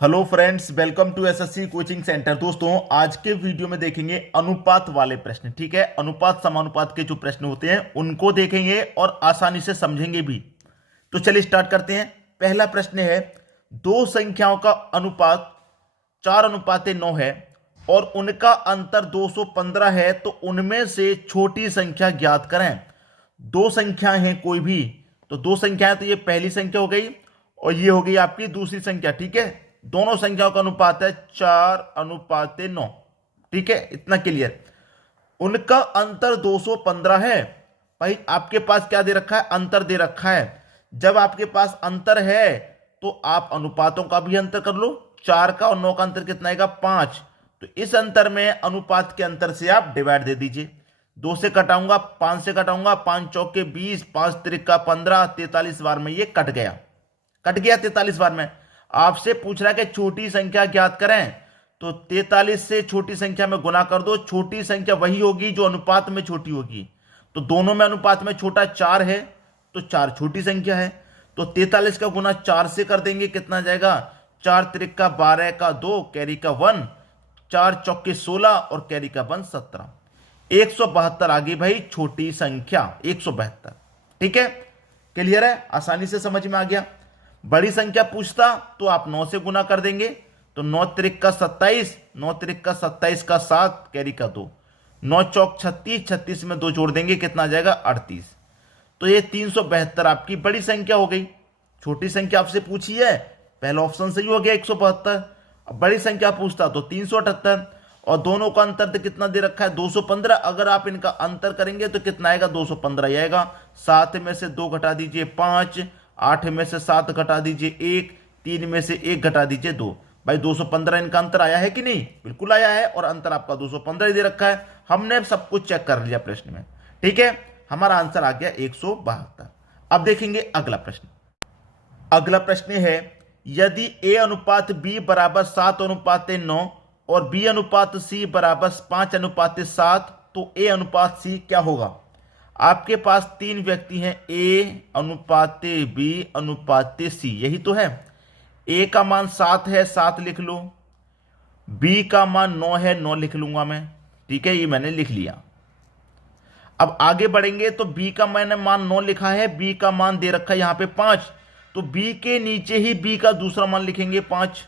Hello friends, welcome to SSC coaching centre. दोस्तों, आज के वीडियो में देखेंगे अनुपात वाले प्रश्न। ठीक है, अनुपात समानुपात के जो प्रश्न होते हैं उनको देखेंगे और आसानी से समझेंगे भी। तो चलिए स्टार्ट करते हैं। पहला प्रश्न है, दो संख्याओं का अनुपात 4:9 है और उनका अंतर 215 है, तो उनमें से छोटी संख्या ज्ञात करें। दो संख्याएं हैं कोई भी, तो दो संख्याएं, तो ये पहली संख्या हो गई और ये हो गई आपकी दूसरी संख्या। ठीक है, दोनों संख्याओं का अनुपात है 4:9। ठीक है, इतना क्लियर। उनका अंतर 215 है। भाई आपके पास क्या दे रखा है? अंतर दे रखा है। जब आपके पास अंतर है तो आप अनुपातों का भी अंतर कर लो। 4 का और 9 का अंतर कितना आएगा? 5। तो इस अंतर में अनुपात के अंतर से आप डिवाइड दे दीजिए। 2 से कटाऊंगा, 5 से कटाऊंगा, 5 चौके 20, 5 त्रिका 15, 43 बार में ये कट गया। 43 बार में। आपसे पूछ रहा है कि छोटी संख्या ज्ञात करें, तो 43 से छोटी संख्या में गुना कर दो। छोटी संख्या वही होगी जो अनुपात में छोटी होगी। तो दोनों में अनुपात में छोटा 4 है, तो 4 छोटी संख्या है। तो 43 का गुना 4 से कर देंगे, कितना जाएगा? 4 त्रिका 12 का 2, कैरी का 1, 4 चौके 16 और कैरी का 1 17। 172 आ गई भाई छोटी संख्या, 172। ठीक है, क्लियर है? आसानी से समझ में आ गया। बड़ी संख्या पूछता तो आप 9 से गुना कर देंगे, तो 9 त्रिक का 27, 9 त्रिक का 27 का 7, कैरी का 2, 9 चौक 36, 36 में 2 जोड़ देंगे, कितना आ जाएगा? 38। तो ये 372 आपकी बड़ी संख्या हो गई। छोटी संख्या आपसे पूछी है, पहला ऑप्शन सही हो गया 172। अब बड़ी संख्या पूछता तो 378, और दोनों का अंतर तो कितना दे रखा है? 215। अगर आप इनका अंतर करेंगे तो कितना आएगा? 215 ही आएगा। 7 में से 2 घटा दीजिए 5, 8 में से 7 घटा दीजिए 1, 3 में से 1 घटा दीजिए 2। भाई 215 इनका अंतर आया है कि नहीं? बिल्कुल आया है, और अंतर आपका 215 ही दे रखा है। हमने सब कुछ चेक कर लिया प्रश्न में। ठीक है, हमारा आंसर आ गया 172। अब देखेंगे अगला प्रश्न। अगला प्रश्न है, यदि a अनुपात b बराबर 7:9 और b अनुपात c बराबर 5:7, तो a अनुपात c क्या होगा? आपके पास तीन व्यक्ति हैं, a अनुपात b अनुपात c, यही तो है। a का मान 7 है, 7 लिख लो। b का मान 9 है, 9 लिख लूंगा मैं। ठीक है, ये मैंने लिख लिया। अब आगे बढ़ेंगे तो b का मैंने मान 9 लिखा है, b का मान दे रखा है यहां पे 5, तो b के नीचे ही b का दूसरा मान लिखेंगे 5।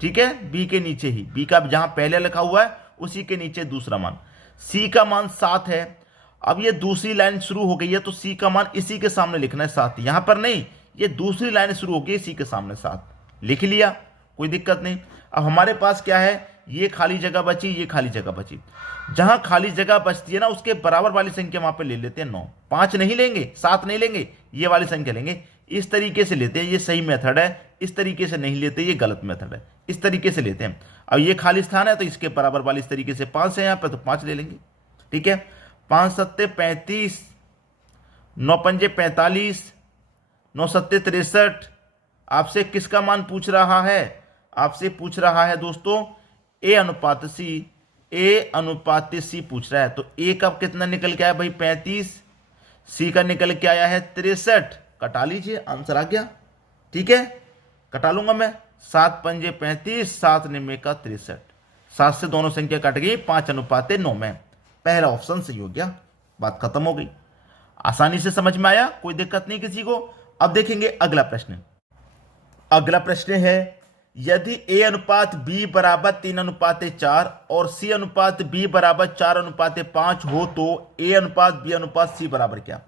ठीक है, b के नीचे ही b का जहां पहले लिखा हुआ है उसी के नीचे दूसरा मान। c का मान 7 है। अब ये दूसरी लाइन शुरू हो गई है, तो c का मान इसी के सामने लिखना है 7, यहां पर नहीं। ये दूसरी लाइन शुरू हो गई, c के सामने 7 लिख लिया, कोई दिक्कत नहीं। अब हमारे पास क्या है? ये खाली जगह बची, ये खाली जगह बची। जहां खाली जगह बचती है ना, उसके बराबर वाली संख्या वहां पे ले लेते हैं 9। 5 नहीं लेंगे, 7 नहीं लेंगे, ये वाली संख्या लेंगे। इस तरीके से लेते हैं, ये सही मेथड है। इस तरीके से नहीं लेते, ये गलत मेथड है। इस तरीके से लेते हैं। अब ये खाली स्थान है तो इसके बराबर वाली इस तरीके से 5 है यहां पर, तो 5 ले लेंगे। ठीक है, 5 सत्ते 35, 9 पंजे 45, 9 सत्ते 63। आपसे किसका मान पूछ रहा है? आपसे पूछ रहा है दोस्तों a अनुपात c, a अनुपात c पूछ रहा है। तो a का कितना निकल के आया भाई? 35। c का निकल के आया है 63। कटा लीजिए, आंसर आ गया। ठीक है, कटा लूंगा मैं। 7 पंजे 35, 7 निमे का 63। 7 से दोनों संख्या कट गई, 5:9 में। पहला ऑप्शन सही हो गया, बात खत्म हो गई। आसानी से समझ में आया, कोई दिक्कत नहीं किसी को। अब देखेंगे अगला प्रश्न। अगला प्रश्न है, यदि a अनुपात b बराबर 3:4 और c अनुपात b बराबर 4:5 हो, तो a अनुपात b अनुपात c बराबर क्या?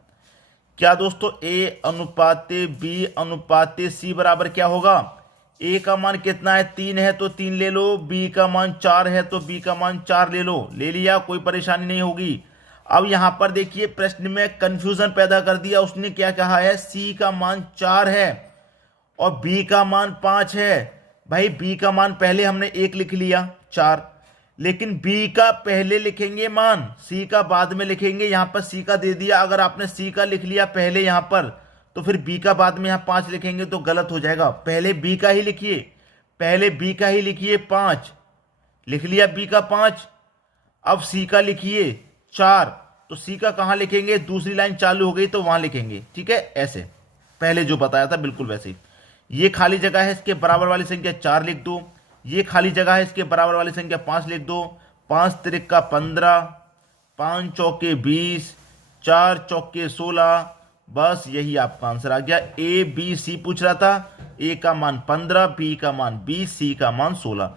क्या दोस्तों a अनुपात b अनुपात c बराबर क्या होगा? a का मान कितना है? 3 है तो 3 ले लो। b का मान 4 है तो b का मान 4 ले लो। ले लिया, कोई परेशानी नहीं होगी। अब यहां पर देखिए, प्रश्न में कंफ्यूजन पैदा कर दिया। उसने क्या कहा है? c का मान 4 है और b का मान 5 है। भाई b का मान पहले हमने 1 लिख लिया, 4, लेकिन b का पहले लिखेंगे मान, c का बाद में लिखेंगे। यहां पर c का दे दिया। अगर आपने c का लिख लिया पहले यहां पर, तो फिर b का बाद में यहां 5 लिखेंगे तो गलत हो जाएगा। पहले b का ही लिखिए, पहले b का ही लिखिए 5। लिख लिया b का 5। अब c का लिखिए 4, तो c का कहां लिखेंगे? दूसरी लाइन चालू हो गई तो वहां लिखेंगे। ठीक है, ऐसे पहले जो बताया था बिल्कुल वैसे ही। ये खाली जगह है, इसके बराबर वाली संख्या 4 लिख दो। ये खाली जगह है, इसके बराबर वाली संख्या 5 लिख दो। 5 तिरिका 15, 5 चौके 20, 4 चौके 16। बस यही आपका आंसर आ गया। ए बी सी पूछ रहा था, ए का मान 15, बी का मान 20, सी का मान 16।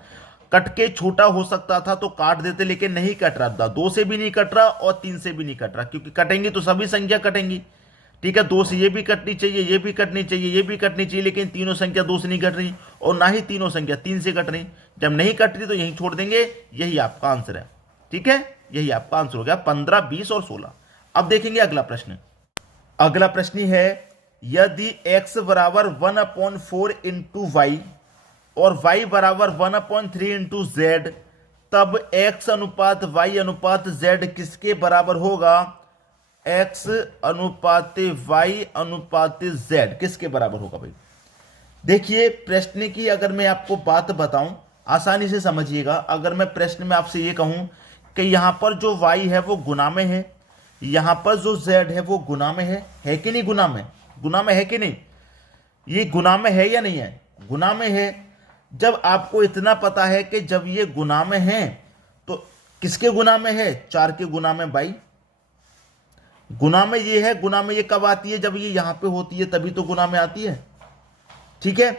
कट के छोटा हो सकता था तो काट देते, लेकिन नहीं कट रहा था। 2 से भी नहीं कट रहा और 3 से भी नहीं कट रहा, क्योंकि कटेंगे तो सभी संख्या कटेंगी। ठीक है, 2 से ये भी कटनी चाहिए, ये भी कटनी चाहिए, ये भी कटनी चाहिए, लेकिन तीनों संख्या 2 से नहीं कट रही और ना ही तीनों संख्या 3 से कट रही। जब नहीं कट रही तो यहीं छोड़ देंगे, यही आपका आंसर है। ठीक है, यही आपका आंसर हो गया 15, 20 और 16। अब देखेंगे अगला प्रश्न। अगला प्रश्न है, यदि x बराबर 1/4 इंटू वाई और y बराबर 1/3 इंटू जेड, तब x अनुपात y अनुपात z किसके बराबर होगा? x अनुपात y अनुपात z किसके बराबर होगा भाई? देखिए, प्रश्न की अगर मैं आपको बात बताऊं, आसानी से समझिएगा। अगर मैं प्रश्न में आपसे ये कहूं कि यहां पर जो y है वो गुना में है, यहां पर जो z है वो गुना में है कि नहीं? गुना में, गुना में है कि नहीं? ये गुना में है या नहीं है? गुना में है। जब आपको इतना पता है कि जब ये गुना में है तो किसके गुना में है? 4 के गुना में भाई। गुना में ये है। गुना में ये कब आती है? जब ये यहां पे होती है तभी तो गुना में आती है। ठीक है,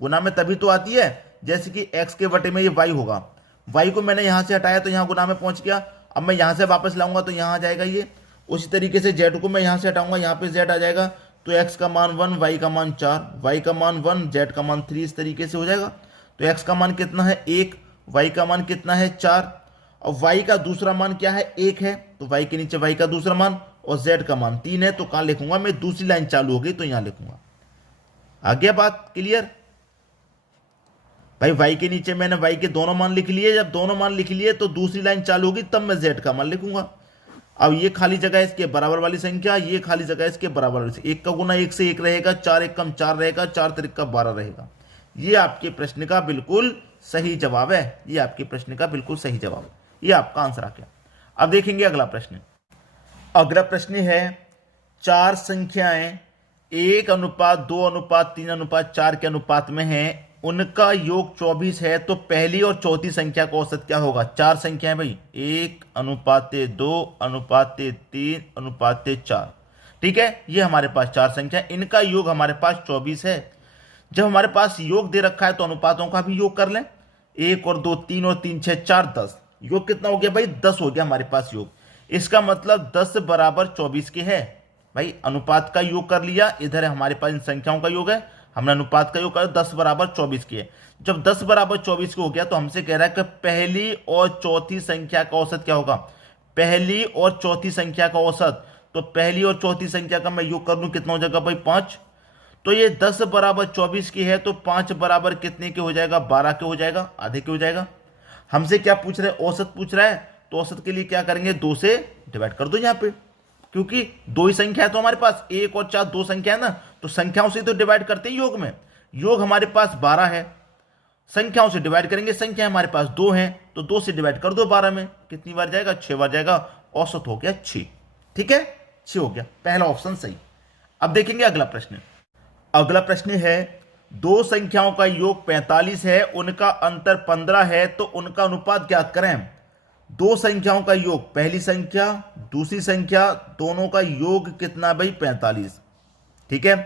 गुना में तभी तो आती है। जैसे कि x के बटे में ये y होगा, y को मैंने यहां से हटाया तो यहां गुना में पहुंच गया। अब मैं यहां से वापस लाऊंगा तो यहां आ जाएगा ये। उसी तरीके से z को मैं यहां से हटाऊंगा, यहां पे z आ जाएगा, तो x का मान 1, y का मान 4, y का मान 1, z का मान 3, इस तरीके से हो जाएगा। तो x का मान कितना है? 1, y का मान कितना है? 4, और y का दूसरा मान क्या है? 1 है, तो y के नीचे y का दूसरा मान, और z का मान 3 है। तो कहां लिखूंगा मैं? दूसरी लाइन चालू हो गई तो यहां लिखूंगा। आ गया बात क्लियर भाई? y के नीचे मैंने y के दोनों मान लिख लिए। जब दोनों मान लिख लिए तो दूसरी लाइन चालू होगी, तब मैं z का मान लिखूंगा। अब ये खाली जगह इसके बराबर वाली संख्या, ये खाली जगह इसके बराबर वाली, 1 का गुना 1 से 1 रहेगा, 4 1 कम 4 रहेगा, 4 3 का 12 रहेगा। ये आपके प्रश्न का बिल्कुल सही जवाब है। ये आपके प्रश्न का बिल्कुल सही जवाब है। ये आपका आंसर आ गया। अब देखेंगे अगला प्रश्न। अगला प्रश्न है, 4 संख्याएं 1 अनुपात 2 अनुपात 3 अनुपात 4 के अनुपात में हैं, उनका योग 24 है, तो पहली और चौथी संख्या का औसत क्या होगा? 4 संख्याएं भाई, 1 अनुपात 2 अनुपात 3 अनुपात 4। ठीक है, ये हमारे पास 4 संख्या, इनका योग हमारे पास 24 है। जब हमारे पास योग दे रखा है तो अनुपातों का भी योग कर लें। 1 और 2 3 और 3 6 4 10, योग कितना हो गया भाई? 10 हो गया हमारे पास योग। इसका मतलब 10 बराबर 24 के है भाई। अनुपात का योग कर लिया, इधर हमारे पास इन संख्याओं का योग है, हमने अनुपात का योग कर 10 बराबर 24 के है। जब 10 बराबर 24 के हो गया तो हमसे कह रहा है कि पहली और चौथी संख्या का औसत क्या होगा? पहली और चौथी संख्या का औसत, तो पहली और चौथी संख्या का मैं योग कर लूं, कितना हो जाएगा भाई? 5। तो ये 10 बराबर 24 की है, तो 5 बराबर कितने के हो जाएगा? 12 के हो जाएगा, आधे के हो जाएगा। हमसे क्या पूछ रहे हैं? औसत पूछ रहा है, तो औसत के लिए क्या करेंगे? 2 से डिवाइड कर दो यहाँ पे, क्योंकि 2 ही संख्या है तो हमारे पास, 1 और 4 2 संख्या है ना, तो संख्याओं से तो डिवाइड करते हैं योग में। योग हमारे पास 12 है, संख्याओं से डिवाइड करेंगे, संख्या हमारे पास 2 है, तो 2 से डिवाइड कर दो 12 में, कितनी बार जाएगा? 6 बार जाएगा। औसत हो गया 6। ठीक है, 6 हो गया, पहला ऑप्शन सही। अब देखेंगे अगला प्रश्न। अगला प्रश्न है, 2 संख्याओं का योग 45 है, उनका अंतर 15 है, तो उनका अनुपात ज्ञात करें। 2 संख्याओं का योग, पहली संख्या दूसरी संख्या, दोनों का योग कितना भाई? 45। ठीक है,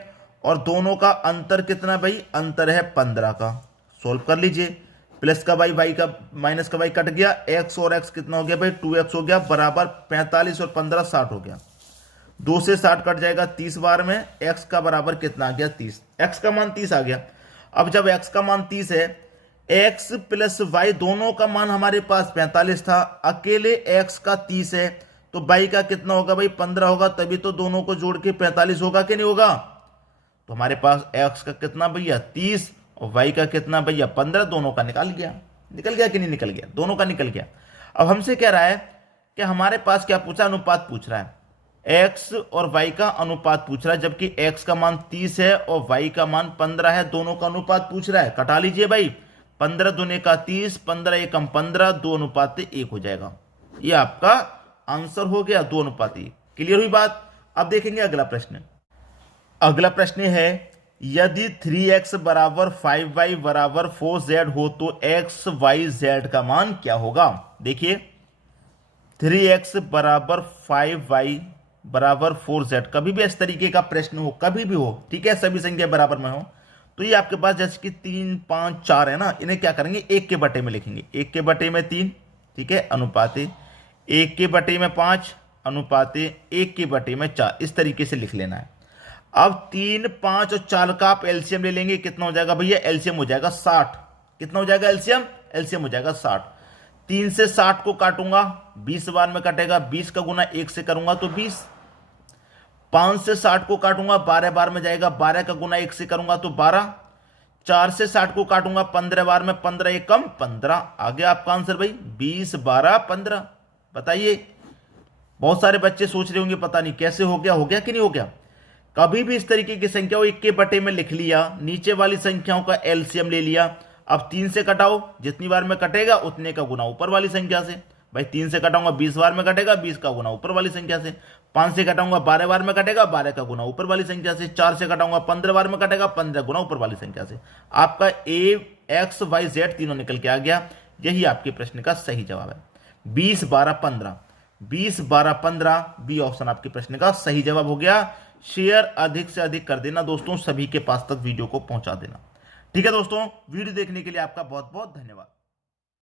और दोनों का अंतर कितना भाई? अंतर है 15 का। सोल्व कर लीजिए। प्लस का भाई वाई का, माइनस का वाई कट गया, एक्स और एक्स कितना हो गया भाई? 2x हो गया, बराबर 45 और 15 60 हो गया। 2 से 60 कट जाएगा 30 बार में, x का बराबर कितना आ गया? 30। x का मान 30 आ गया। अब जब x का मान 30 है, x प्लस y दोनों का मान हमारे पास 45 था, अकेले x का 30 है, तो y का कितना होगा भाई? 15 होगा, तभी तो दोनों को जोड़ के 45 होगा कि नहीं होगा? तो हमारे पास x का कितना भैया? 30, और y का कितना भैया? 15। दोनों का निकाल गया। निकल गया कि नहीं निकल गया? दोनों का निकल गया। अब हमसे कह रहा है कि हमारे पास क्या पूछा? अनुपात पूछ रहा है। x और y का अनुपात पूछ रहा है, जबकि x का मान 30 है और y का मान 15 है, दोनों का अनुपात पूछ रहा है। कटा लीजिए भाई, 15 दूने का 30, 15 एकम 15, 2 अनुपात 1 हो जाएगा। ये आपका आंसर हो गया, 2 अनुपात 1। क्लियर हुई बात? अब देखेंगे अगला प्रश्न। अगला प्रश्न है, यदि 3x बराबर 5y बराबर 4z हो तो x y z का मान क्या होगा। देखिए 3x बराबर 5y बराबर 4z, कभी भी इस तरीके का प्रश्न हो, कभी भी हो, ठीक है, सभी संख्या बराबर में हो, तो ये आपके पास जैसे कि 3 5 4 है ना, इन्हें क्या करेंगे, 1 के बटे में लिखेंगे। 1 के बटे में 3, ठीक है, अनुपाते 1 के बटे में 5 अनुपाते 1 के बटे में 4, इस तरीके से लिख लेना है। अब 3 5 और 4 का आप एलसीएम ले लेंगे, कितना हो जाएगा भैया, एलसीएम हो जाएगा 60। कितना हो जाएगा एलसीएम, एलसीएम हो जाएगा 60। 3 से 60 को काटूंगा 20 बार में कटेगा, 20 का गुना 1 से करूंगा तो 20। 5 से 60 को काटूंगा 12 बार में जाएगा, 12 का गुना 1 से करूंगा तो 12। 4 से 60 को काटूंगा 15 बार में, 15 एक कम 15। आ गया आपका आंसर भाई 20 12 15। बताइए, बहुत सारे बच्चे सोच रहे होंगे पता नहीं कैसे हो गया कि नहीं हो गया। कभी भी इस तरीके की संख्या को 1 के बटे में लिख लिया, नीचे वाली संख्याओं का एलसीएम ले लिया। अब 3 से कटाओ, जितनी बार में कटेगा उतने का गुना ऊपर वाली संख्या से। भाई 3 से कटाऊंगा 20 बार में कटेगा, 20 का गुना ऊपर वाली संख्या से। 5 से कटाऊंगा 12 बार में कटेगा, 12 का गुना ऊपर वाली संख्या से। 4 से कटाऊंगा 15 बार में कटेगा, 15 गुना ऊपर वाली संख्या से। आपका ए एक्स वाई जेड तीनों निकल के आ गया। यही आपके प्रश्न का सही जवाब है, 20 12 15। 20 12 15 बी ऑप्शन आपके प्रश्न का सही जवाब हो गया। शेयर अधिक से अधिक कर देना दोस्तों, सभी के पास तक वीडियो को पहुंचा देना। ठीक है दोस्तों, वीडियो देखने के लिए आपका बहुत बहुत धन्यवाद।